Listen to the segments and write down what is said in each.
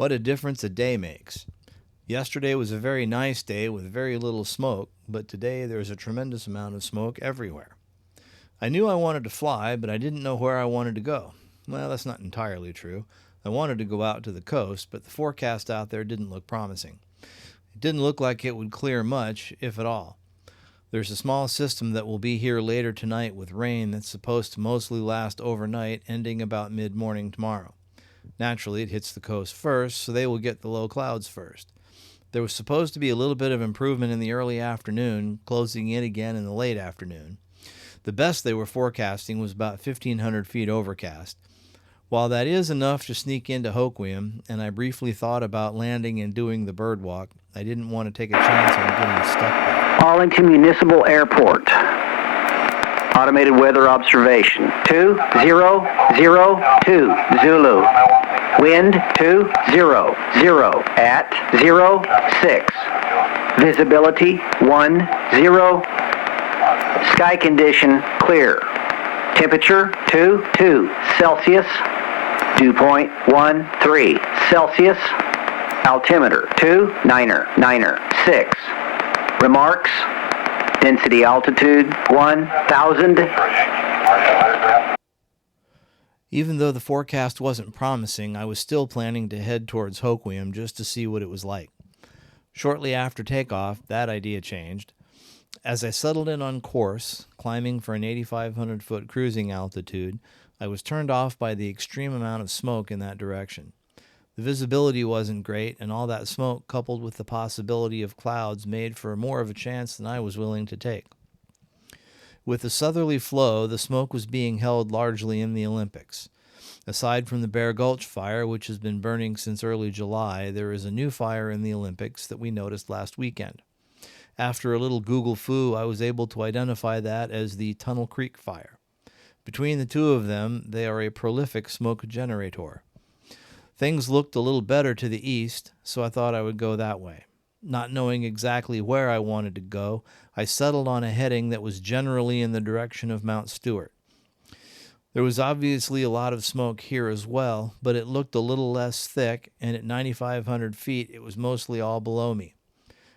What a difference a day makes. Yesterday was a very nice day with very little smoke, but today there's a tremendous amount of smoke everywhere. I knew I wanted to fly, but I didn't know where I wanted to go. Well, that's not entirely true. I wanted to go out to the coast, but the forecast out there didn't look promising. It didn't look like it would clear much, if at all. There's a small system that will be here later tonight with rain that's supposed to mostly last overnight, ending about mid-morning tomorrow. Naturally, it hits the coast first, so they will get the low clouds first. There was supposed to be a little bit of improvement in the early afternoon, closing in again in the late afternoon. The best they were forecasting was about 1,500 feet overcast. While that is enough to sneak into Hoquiam, and I briefly thought about landing and doing the bird walk, I didn't want to take a chance on getting stuck there. Arlington Municipal Airport. Automated weather observation. 2002 Zulu. Wind 200 at 06. Visibility 10. Sky condition clear. Temperature 22 Celsius. Dew point 13 Celsius. Altimeter 2996. Remarks. Density altitude 1,000. Even though the forecast wasn't promising, I was still planning to head towards Hoquiam just to see what it was like. Shortly after takeoff, that idea changed. As I settled in on course, climbing for an 8,500-foot cruising altitude, I was turned off by the extreme amount of smoke in that direction. The visibility wasn't great, and all that smoke coupled with the possibility of clouds made for more of a chance than I was willing to take. With the southerly flow, the smoke was being held largely in the Olympics. Aside from the Bear Gulch fire, which has been burning since early July, there is a new fire in the Olympics that we noticed last weekend. After a little Google foo, I was able to identify that as the Tunnel Creek fire. Between the two of them, they are a prolific smoke generator. Things looked a little better to the east, so I thought I would go that way. Not knowing exactly where I wanted to go, I settled on a heading that was generally in the direction of Mount Stewart. There was obviously a lot of smoke here as well, but it looked a little less thick, and at 9,500 feet it was mostly all below me.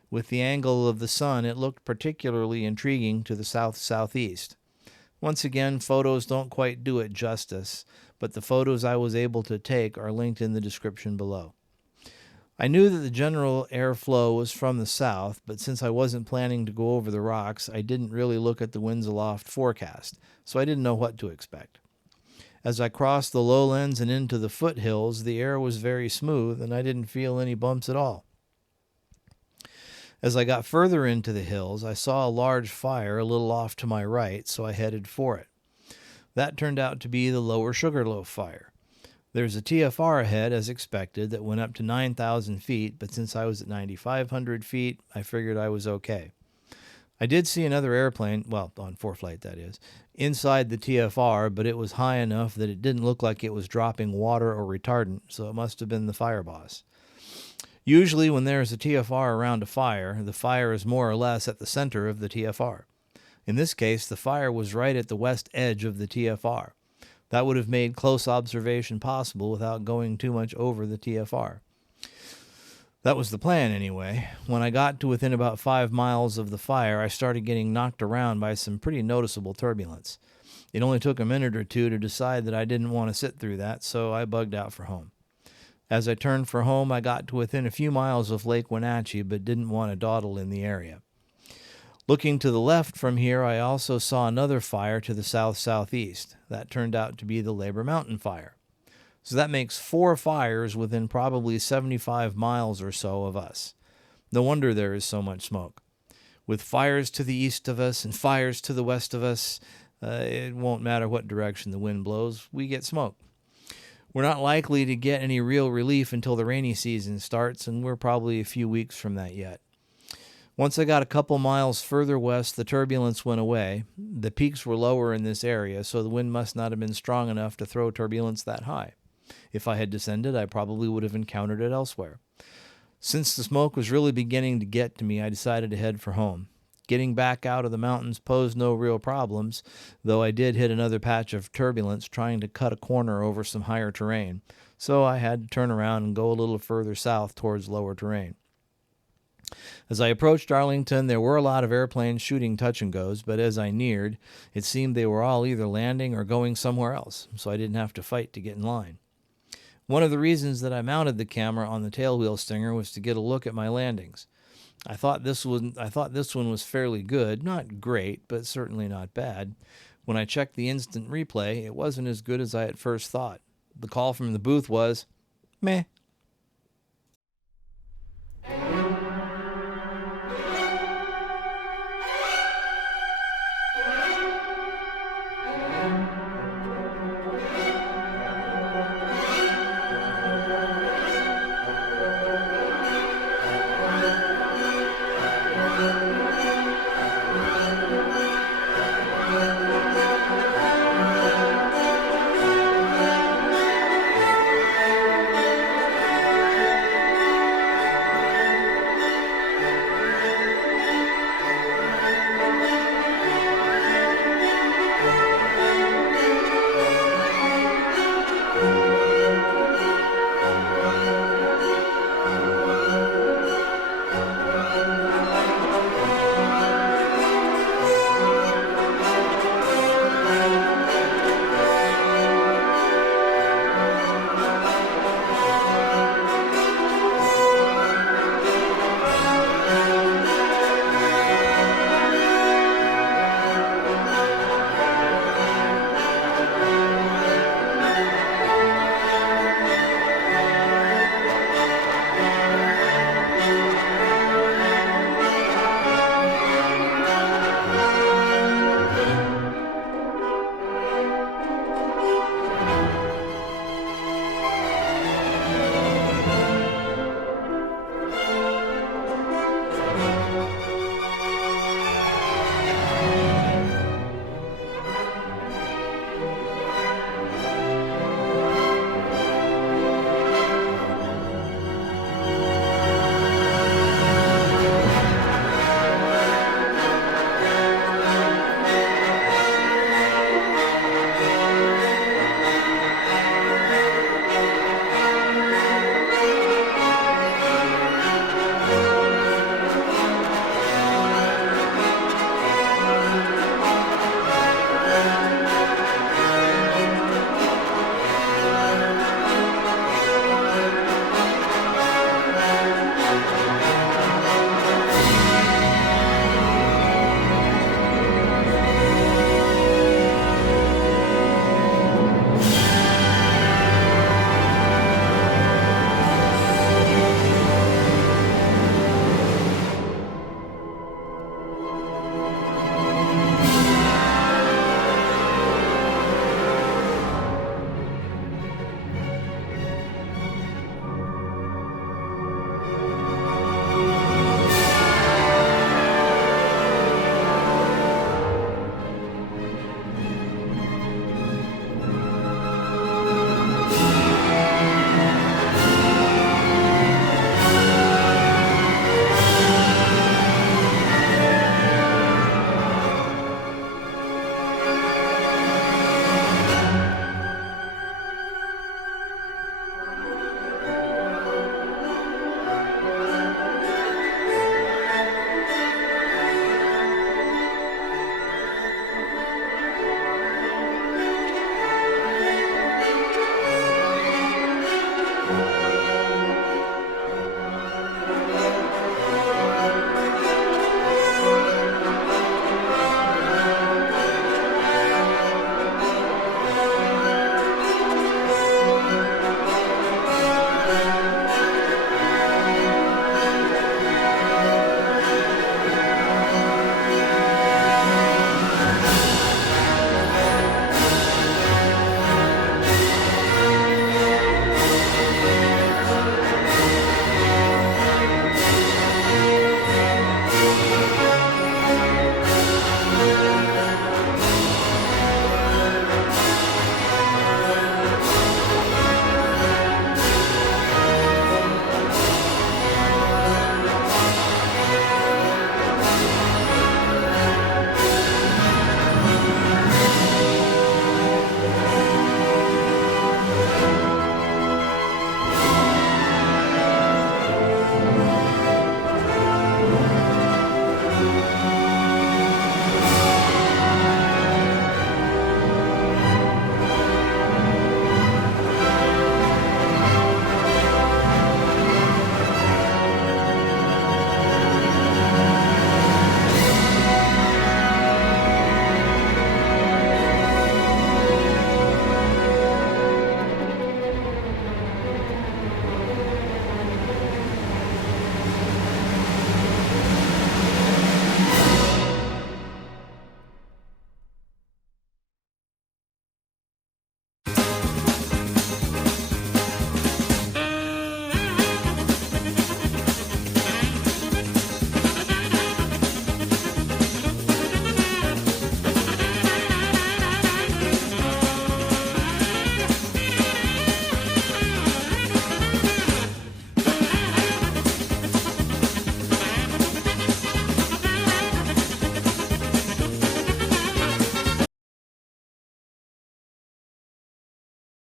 With the angle of the sun, it looked particularly intriguing to the south-southeast. Once again, photos don't quite do it justice, but the photos I was able to take are linked in the description below. I knew that the general airflow was from the south, but since I wasn't planning to go over the rocks, I didn't really look at the winds aloft forecast, so I didn't know what to expect. As I crossed the lowlands and into the foothills, the air was very smooth, and I didn't feel any bumps at all. As I got further into the hills, I saw a large fire a little off to my right, so I headed for it. That turned out to be the Lower Sugarloaf fire. There's a TFR ahead, as expected, that went up to 9,000 feet, but since I was at 9,500 feet, I figured I was okay. I did see another airplane, well, on ForeFlight that is, inside the TFR, but it was high enough that it didn't look like it was dropping water or retardant, so it must have been the fire boss. Usually when there is a TFR around a fire, the fire is more or less at the center of the TFR. In this case, the fire was right at the west edge of the TFR. That would have made close observation possible without going too much over the TFR. That was the plan anyway. When I got to within about 5 miles of the fire, I started getting knocked around by some pretty noticeable turbulence. It only took a minute or two to decide that I didn't want to sit through that, so I bugged out for home. As I turned for home, I got to within a few miles of Lake Wenatchee, but didn't want to dawdle in the area. Looking to the left from here, I also saw another fire to the south-southeast. That turned out to be the Labor Mountain fire. So that makes 4 fires within probably 75 miles or so of us. No wonder there is so much smoke. With fires to the east of us and fires to the west of us, it won't matter what direction the wind blows, we get smoke. We're not likely to get any real relief until the rainy season starts, and we're probably a few weeks from that yet. Once I got a couple miles further west, the turbulence went away. The peaks were lower in this area, so the wind must not have been strong enough to throw turbulence that high. If I had descended, I probably would have encountered it elsewhere. Since the smoke was really beginning to get to me, I decided to head for home. Getting back out of the mountains posed no real problems, though I did hit another patch of turbulence trying to cut a corner over some higher terrain, so I had to turn around and go a little further south towards lower terrain. As I approached Arlington, there were a lot of airplanes shooting touch and goes, but as I neared, it seemed they were all either landing or going somewhere else, so I didn't have to fight to get in line. One of the reasons that I mounted the camera on the tailwheel stinger was to get a look at my landings. I thought this one was fairly good, not great, but certainly not bad. When I checked the instant replay, it wasn't as good as I at first thought. The call from the booth was, meh.